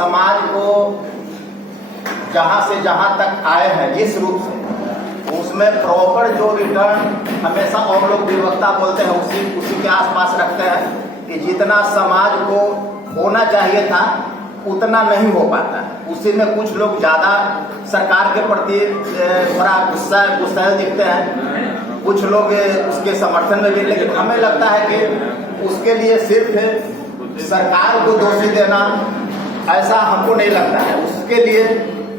समाज को जहां से जहां तक आए हैं जिस रूप से, उसमें प्रॉपर जो रिटर्न हमेशा हम लोग विवक्ता बोलते हैं उसी के आसपास रखते हैं कि जितना समाज को होना चाहिए था उतना नहीं हो पाता। उसी में कुछ लोग ज्यादा सरकार के प्रति थोड़ा गुस्सा दिखते हैं, कुछ लोग उसके समर्थन में भी, लेकिन हमें लगता है कि उसके लिए सिर्फ सरकार को दोषी देना ऐसा हमको नहीं लगता है। उसके लिए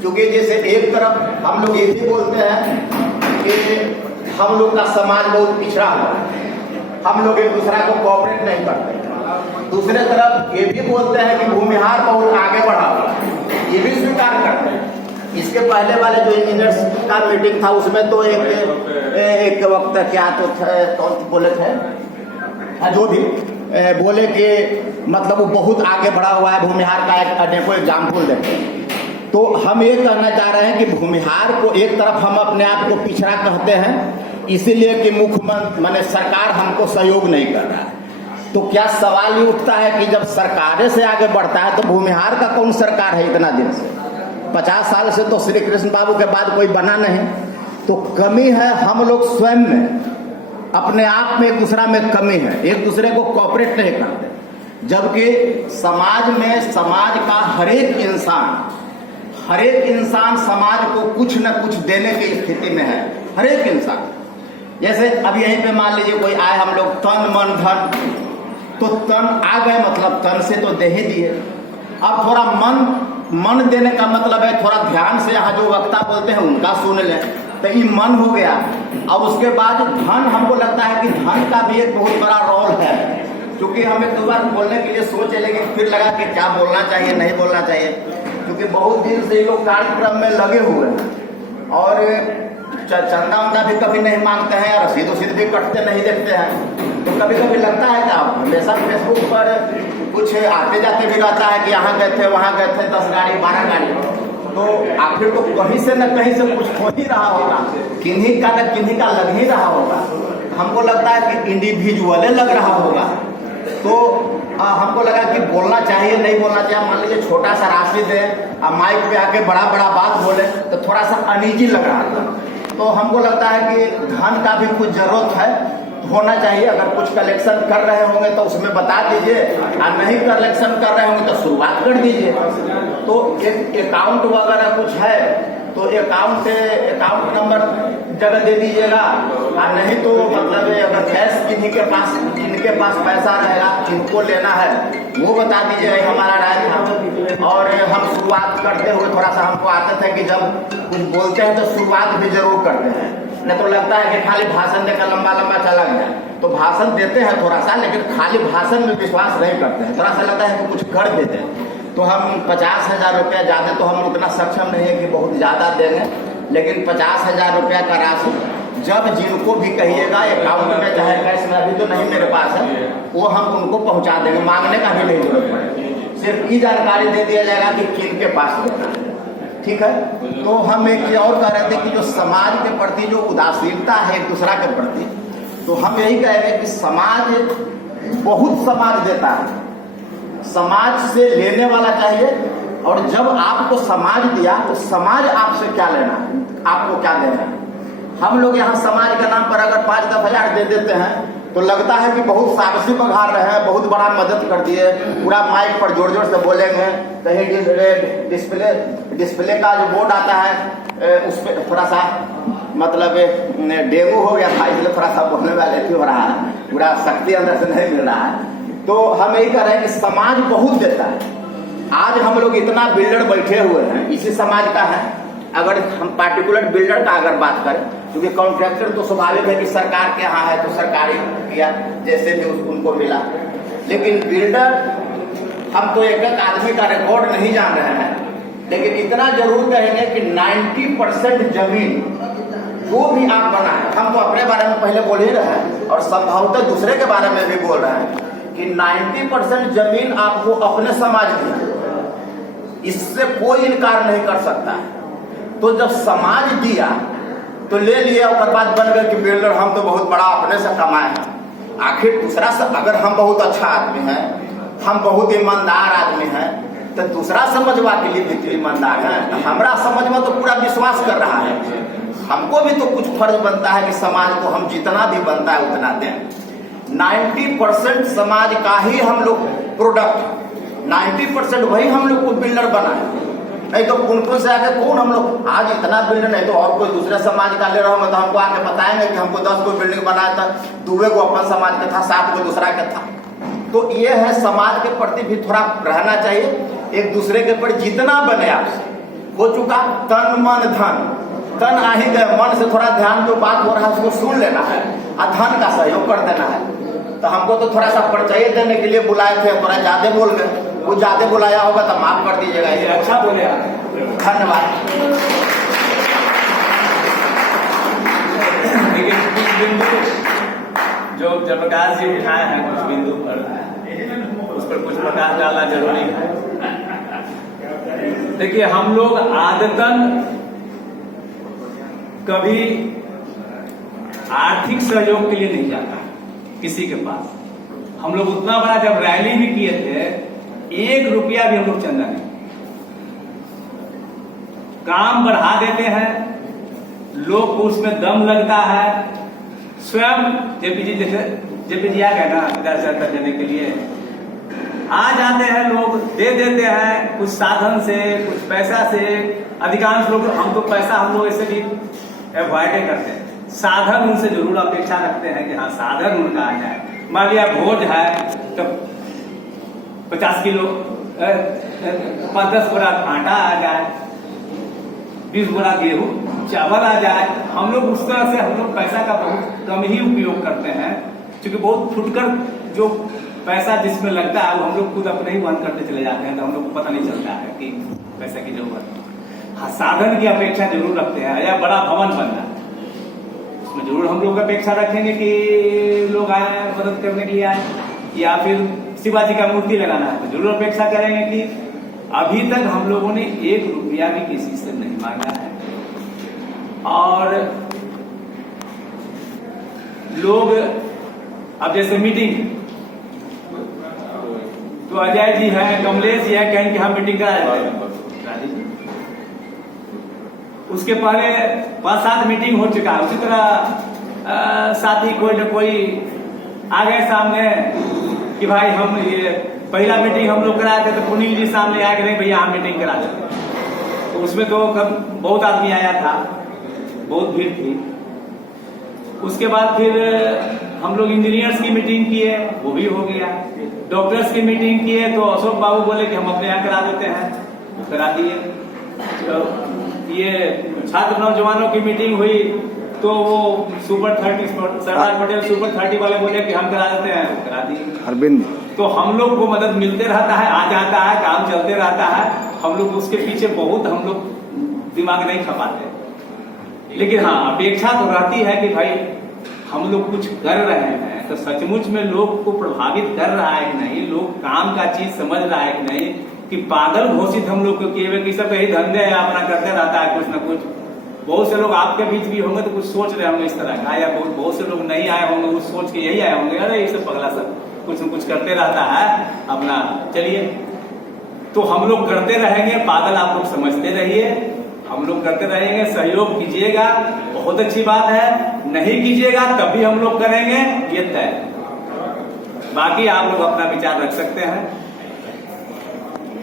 क्योंकि जैसे एक तरफ हम लोग ये भी बोलते हैं कि हम लोग का समाज बहुत पिछड़ा हुआ है, हम लोग एक दूसरा को कोऑपरेट नहीं करते, दूसरे तरफ ये भी बोलते हैं कि भूमिहार बहुत आगे बढ़ा हुआ है, ये भी स्वीकार करते हैं। इसके पहले वाले जो इंजीनियर्स का मीटिंग था उसमें तो एक वक्त क्या तो कौन बोले थे, जो भी बोले कि मतलब वो बहुत आगे बढ़ा हुआ है, भूमिहार का एक अनेकों एग्जाम्पल देते हैं। तो हम ये कहना चाह रहे हैं कि भूमिहार को एक तरफ हम अपने आप को पिछड़ा कहते हैं इसीलिए कि मुख्यमंत्री माने सरकार हमको सहयोग नहीं कर रहा है। तो क्या सवाल ये उठता है कि जब सरकारें से आगे बढ़ता है तो भूमिहार का कौन सरकार है इतना दिन से? 50 साल से तो श्री कृष्ण बाबू के बाद कोई बना नहीं। तो कमी है हम लोग स्वयं में, अपने आप में एक दूसरा में कमी है, एक दूसरे को कोऑपरेट नहीं करते। जबकि समाज में समाज का हर एक इंसान समाज को कुछ न कुछ देने की स्थिति में है, हर एक इंसान। जैसे अब यहीं पे मान लीजिए कोई आए, हम लोग तन मन धन, तो तन आ गए मतलब तन से तो दे ही दिए। अब थोड़ा मन देने का मतलब है थोड़ा ध्यान से यहाँ जो वक्ता बोलते हैं उनका सुन लें, तो ये मन हो गया। अब उसके बाद धन, हमको लगता है कि धन का भी एक बहुत बड़ा रोल है, क्योंकि हमें दो बार बोलने के लिए सोचे लेकिन फिर लगा कि क्या बोलना चाहिए नहीं बोलना चाहिए, क्योंकि बहुत दिन से ये लोग कार्यक्रम में लगे हुए हैं और चंदा उंदा भी कभी नहीं मांगते हैं, रसीद उसीद भी कटते नहीं देखते हैं। तो कभी कभी लगता है कि आप हमेशा फेसबुक पर कुछ आते जाते भी रहता है कि यहाँ गए थे वहाँ गए थे, 10 गाड़ी 12 गाड़ी, तो आखिर तो कहीं से न कहीं से कुछ हो ही रहा होगा, किन्हीं का न किन्हीं का लग ही रहा होगा। हमको लगता है कि इंडिविजुअल लग रहा होगा। तो हमको लगा कि बोलना चाहिए नहीं बोलना चाहिए। मान लीजिए छोटा सा राशि दे, माइक पे आके बड़ा बात बोले तो थोड़ा सा अनईजी लग रहा था। तो हमको लगता है कि धन का भी कुछ जरूरत है, होना चाहिए। अगर कुछ कलेक्शन कर रहे होंगे तो उसमें बता दीजिए, और नहीं कलेक्शन कर रहे होंगे तो शुरुआत कर दीजिए। तो एक अकाउंट वगैरह कुछ है तो अकाउंट नंबर जगह दे दीजिएगा, और नहीं तो मतलब अगर कैश जिनके पास पैसा रहेगा, जिनको लेना है वो बता दीजिएगा, हमारा राय था। और हम शुरुआत करते हुए थोड़ा सा हमको आदत है कि जब कुछ बोलते हैं तो शुरुआत भी जरूर करते हैं, नहीं तो लगता है कि खाली भाषण देकर लंबा चला गया। तो भाषण देते हैं थोड़ा सा, लेकिन खाली भाषण में विश्वास नहीं करते हैं, थोड़ा सा लगता है कि कुछ कर देते हैं। तो हम 50,000 रुपया, ज़्यादा तो हम उतना सक्षम नहीं है कि बहुत ज़्यादा देंगे, लेकिन 50,000 रुपया का राशि जब जिनको भी कहिएगा अकाउंट में, चाहे कैश में, अभी तो नहीं मेरे पास है, वो हम उनको पहुंचा देंगे, मांगने का भी नहीं जरूरत पड़ेगा, सिर्फ ये जानकारी दे दिया जाएगा कि किन के पास देना है। ठीक है। तो हम एक चीज और कह रहे थे कि जो समाज के प्रति जो उदासीनता है एक दूसरा के प्रति, तो हम यही कह रहे हैं कि समाज बहुत समाज देता है, समाज से लेने वाला चाहिए। और जब आपको समाज दिया तो समाज आपसे क्या लेना है, आपको क्या देना है। हम लोग यहाँ समाज के नाम पर अगर 5-10 हजार दे देते हैं तो लगता है कि बहुत साबसी बघार रहे हैं, बहुत बड़ा मदद कर दिए, पूरा माइक पर जोर जोर से बोलेंगे। कहीं डिस्प्ले का जो बोर्ड आता है उस पर थोड़ा सा मतलब डेंगू हो गया था, इसलिए थोड़ा सा बोलने वाले हो रहा है, पूरा शक्ति अंदर से नहीं मिल रहा है। तो हम यही कह रहे हैं कि समाज बहुत देता है। आज हम लोग इतना बिल्डर बैठे हुए हैं, इसी समाज का है। अगर हम पार्टिकुलर बिल्डर का अगर बात करें, क्योंकि कॉन्ट्रैक्टर तो स्वाभाविक है कि सरकार के यहाँ है तो सरकारी किया जैसे भी उनको मिला, लेकिन बिल्डर हम तो एक आदमी का रिकॉर्ड नहीं जान रहे हैं, लेकिन इतना जरूर कहेंगे कि 90% जमीन जो भी आप बनाए, हम तो अपने बारे में पहले बोल ही रहे हैं और संभवतः दूसरे के बारे में भी बोल रहे हैं कि 90% जमीन आपको अपने समाज की, इससे कोई इनकार नहीं कर सकता है। तो जब समाज दिया तो ले लिया, और बाद बन गए कि बिल्डर हम तो बहुत बड़ा अपने से कमाए हैं। आखिर दूसरा से अगर हम बहुत अच्छा आदमी हैं, हम बहुत ईमानदार आदमी हैं, तो दूसरा समझवा के लिए भी ईमानदार है। हमारा समझवा तो पूरा विश्वास कर रहा है, हमको भी तो कुछ फर्ज बनता है कि समाज को हम जितना भी बनता है उतना दें। 90% समाज का ही हम लोग प्रोडक्ट, 90% वही हम लोग को बिल्डर बनाए, नहीं तो कौन से आके कौन हम लोग आज इतना बिल्डर, नहीं तो और कोई दूसरे समाज का ले रहा हूँ तो हमको आके बताएंगे कि हमको 10 को बिल्डिंग बनाया था, 2 को अपन समाज का था, 7 को दूसरा का था। तो ये है समाज के प्रति भी थोड़ा रहना चाहिए, एक दूसरे के प्रति जितना बने आपसे हो चुका। तन मन धन, तन आ ही गए, मन से थोड़ा ध्यान जो बात हो रहा है उसको सुन लेना है और धन का सहयोग कर देना है। तो हमको तो थोड़ा सा परिचय देने के लिए बुलाए थे, थोड़ा ज्यादा बोल गए, वो ज्यादा बुलाया होगा तो माफ कर दीजिएगा। ये अच्छा बोले, धन्यवाद। जो जयप्रकाश जी उठाए हैं कुछ बिंदु पर, उस पर कुछ प्रकाश डालना जरूरी है। देखिए, हम लोग आदतन कभी आर्थिक सहयोग के लिए नहीं जाता किसी के पास। हम लोग उतना बड़ा जब रैली भी किए थे, 1 रुपया भी हम लोग चंदा नहीं, काम बढ़ा देते हैं, लोग को उसमें दम लगता है। स्वयं जेपी जी आ गए ना 50,000 देने के लिए, आ जाते हैं लोग, दे देते हैं कुछ साधन से, कुछ पैसा से। अधिकांश लोग, हम तो पैसा हम लोग ऐसे भी अवॉइड करते हैं, साधन उनसे जरूर अपेक्षा रखते हैं कि हाँ साधन उनका आ जाए। मान लिया भोज है तो 50 किलो 5-10 बोरा आटा आ जाए, 20 बोरा गेहूं चावल आ जाए। हम लोग उस तरह से हम लोग पैसा का बहुत कम ही उपयोग करते हैं, क्योंकि बहुत फुटकर जो पैसा जिसमें लगता है वो हम लोग खुद अपने ही वहन करते चले जाते हैं, तो हम लोग को पता नहीं चलता है कि पैसे की जरूरत है। हाँ, साधन की अपेक्षा जरूर रखते हैं। या बड़ा भवन बनना, उसमें जरूर हम लोग अपेक्षा रखेंगे कि लोग आए, मदद करने के लिए आए। या फिर शिवाजी का मूर्ति लगाना है तो जरूर अपेक्षा करेंगे कि अभी तक हम लोगों ने 1 रुपया भी किसी से नहीं मांगा है। और लोग अब जैसे मीटिंग, तो अजय जी हैं, कमलेश जी हैं, कहेंगे हम मीटिंग करा देते हैं। उसके पहले 5-7 मीटिंग हो चुका है। उसी तरह साथी कोई न कोई आ गए सामने कि भाई हम ये पहला मीटिंग हम लोग कराए थे, तो पुनील जी सामने आ गए, भैया हम मीटिंग करा देते। तो उसमें तो बहुत आदमी आया था, बहुत भीड़ थी। उसके बाद फिर हम लोग इंजीनियर्स की मीटिंग किए, वो भी हो गया। डॉक्टर्स की मीटिंग किए तो अशोक बाबू बोले कि हम अपने यहाँ करा देते हैं, वो करा दिए। तो ये छात्र नौजवानों की मीटिंग हुई तो वो सुपर 30 सरदार पटेल सुपर 30 वाले बोले कि हम करा देते हैं, वो करा दिए। अरविंद, तो हम लोग को मदद मिलते रहता है, आ जाता है, काम चलते रहता है। हम लोग उसके पीछे बहुत हम लोग दिमाग नहीं खपाते, लेकिन हाँ अपेक्षा तो रहती है कि भाई हम लोग कुछ कर रहे हैं तो सचमुच में लोग को प्रभावित कर रहा है कि नहीं, लोग काम का चीज समझ रहा है कि नहीं, कि पागल घोषित हम लोग को किए हुए कि सब यही धंधे है, अपना करते रहता है कुछ ना कुछ। बहुत से लोग आपके बीच भी होंगे तो कुछ सोच रहे होंगे इस तरह का, या बहुत से लोग नहीं आए होंगे कुछ सोच के यही आए होंगे, अरे ये सब पगला सब कुछ न कुछ करते रहता है अपना। चलिए, तो हम लोग करते रहेंगे, पागल आप लोग समझते रहिए, हम लोग करते रहेंगे। सहयोग कीजिएगा, बहुत अच्छी बात है, नहीं कीजिएगा तब भी हम लोग करेंगे, ये तय। बाकी आप लोग अपना विचार रख सकते हैं।